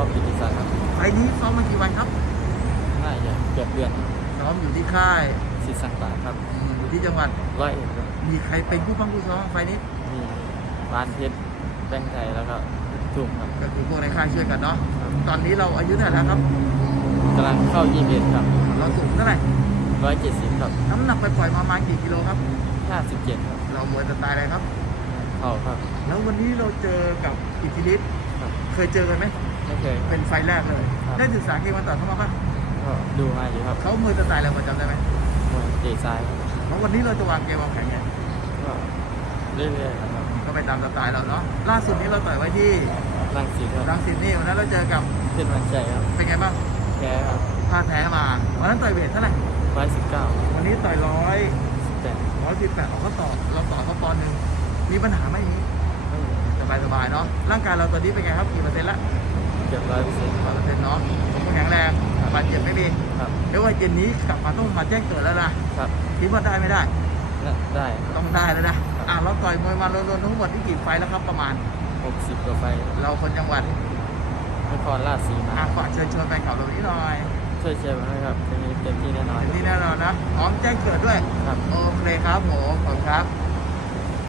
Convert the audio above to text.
อปิติศักดิ์ครับไฟล์นี้ซ้อมมากี่วันครับน่าจะเกือบเดือนซ้อมอยู่ที่ค่ายสิสังตาครับอืมอยู่ที่จังหวัด ร้อยเอ็ดครับมีใครเป็นผู้บังผู้ซ้อมไฟล์นี้ มีบ้านเพชรแบงค์ไทยแล้วก็ทุ่มครับก็คือพวกในค่ายช่วยกันเนาะครับตอนนี้เราอายุเท่าไหร่แล้วครับ กำลังเข้ายี่สิบครับเราสูงเท่าไหร่ ร้อยเจ็ดสิบครับน้ำหนักไปปล่อยๆมาประมาณกี่กิโลครับ ห้าสิบเจ็ดครับ เรามวยสไตล์อะไรครับ เข้าครับ แล้ววันนี้เราเจอกับอิทธิฤทธิ์ครับเคยเจอกันไหมไม่เคย เป็นไฟล์แรกเลย ครับ ได้ศึกษาเกมมาต่อเข้ามาปะก็ดูมาอยู่ครับเขามวยสไตล์อะไรพอจำได้ไหมมวยเตะซ้ายครับแล้ววันนี้เราจะวางเกมวางแผนไงก็เรื่อยๆครับก็ไปตามสไตล์เราเนาะล่าสุดนี้เราต่อยไว้ที่รังสีครับรังสิตนี่วันนั้นเราเจอกับเป็นวันใจครับเป็นไงบ้างแพ้ครับพลาดแพ้มาวันนั้นต่อยเวทเท่าไหร่ร้อยสิบเก้าวันนี้ต่อยร้อยแต่ร้อยสิบแปดเขาก็ต่อเราต่อเขาปอนด์หนึ่ง มีปัญหาไหมอย่างนี้ไม่สบายสบายๆเนาะร่างกายเราตอนนี้เป็นไงครับกี่เปอร์เซ็นต์ละเกือบร้อยเปอร์เซ็นต์ร้อยเปอร์เซ็นต์เนาะผมก็แข็งแรงบาดเจ็บไม่มีครับเดี๋ยวว่าเย็นนี้กลับมาต้องมาแจ้งเกิดแล้วนะครับคิดว่าได้ไม่ได้น่าได้ต้องได้แล้วนะอะเราต่อยมวยมารวมๆทั้งหมดที่กี่ไฟล์แล้วครับประมาณหกสิบกว่าไฟเราคนจังหวัดนครราชสีมาอะฝากเชิญชวนแฟนคลับเรานี้หน่อยช่วยเชียร์ผมด้วยครับจะมีเต็มที่แน่นอนเต็มที่แน่นอนนะพร้อมแจ้งเกิดด้วยครับโอเคครับผมขอบคุณครับ